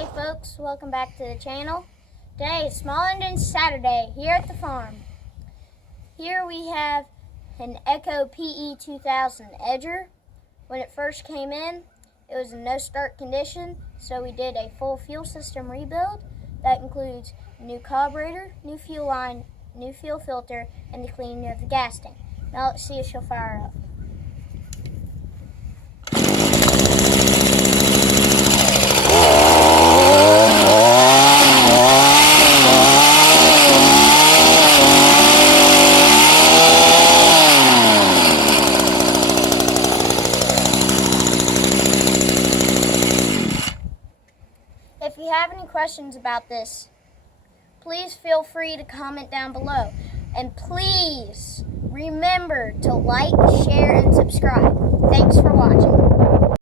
Hey folks, welcome back to the channel. Today is Small Engine Saturday here at the farm. Here we have an Echo PE-2000 edger. When it first came in, it was in no start condition, so we did a full fuel system rebuild. That includes new carburetor, new fuel line, new fuel filter, and the cleaning of the gas tank. Now let's see if she'll fire up. If you have any questions about this, please feel free to comment down below. And please remember to like, share, and subscribe. Thanks for watching.